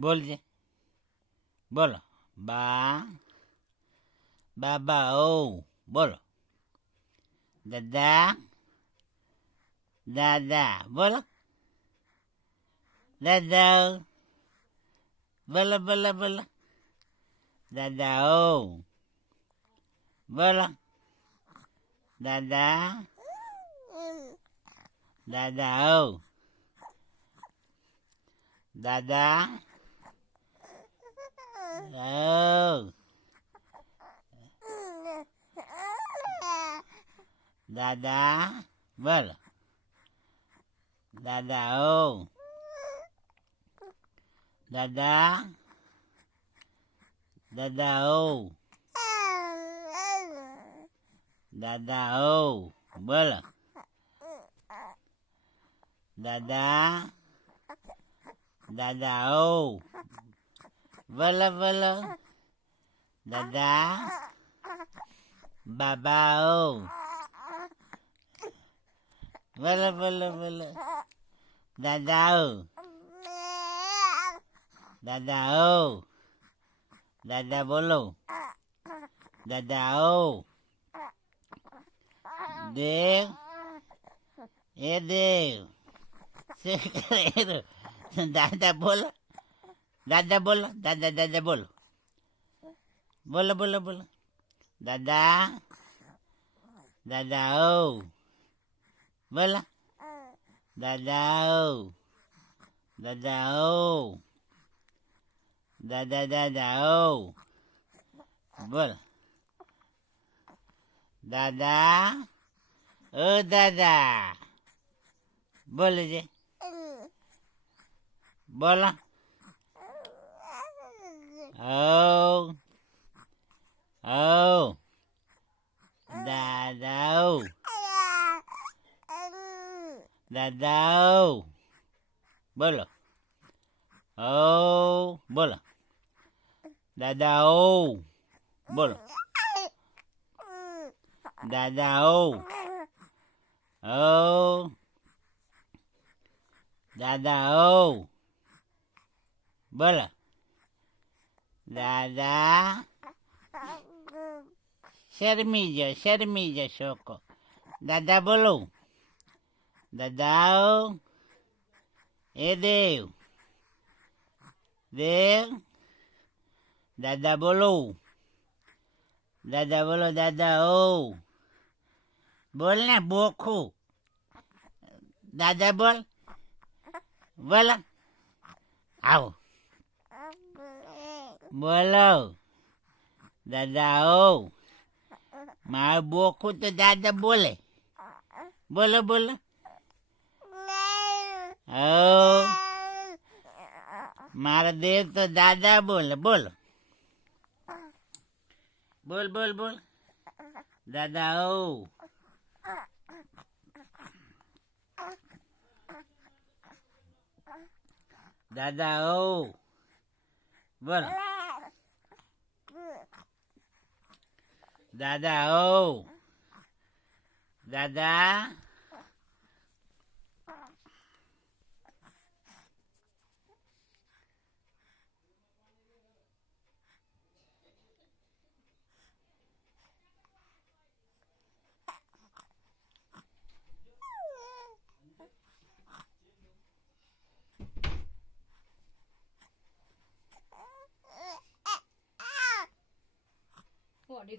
બોલજે બોલો બા બાબા ઓ બોલો દાદા દાદા બોલો દાદા બોલો બોલો બોલો દાદા ઓ બોલો દાદા દાદા ઓ દાદા ઓ દાદા બોલો દાદા ઓ દાદા દાદા ઓ દાદા ઓ બોલો દાદા દાદા ઓ બોલો બોલો દાદા બાબા ઓ બોલો બોલો બોલો દાદા ઓ દાદા ઓ દાદા બોલો દાદા ઓ દેવ એ દેવ શું કરે દાદા બોલો દાદા બોલો દાદા દાદા બોલો બોલો બોલો બોલો દાદા દાદા ઓ બોલો દાદા ઓ દાદા ઓ દાદા દાદા ઓ બોલો દાદા ઓ દાદા બોલો જે બોલો ઓ ઓ દાદા ઓ દાદા ઓ બોલો ઓ બોલો દાદા ઓ બોલો દાદા ઓ દાદા ઓ બોલો દાદા શરમી જા છોકો દાદા બોલો દાદા ઓ એ દેવ દેવ દાદા બોલો દાદા ઓ બોલ ને બોખું દાદા બોલ બોલો આવો બોલો દાદા ઓ મારું બોખું તો દાદા બોલે બોલો બોલો ઓ મારા દેવ તો દાદા બોલે બોલો બોલ બોલ બોલ દાદા ઓ દાદા ઓ બોલો દાદા ઓ દાદા Bỏ đi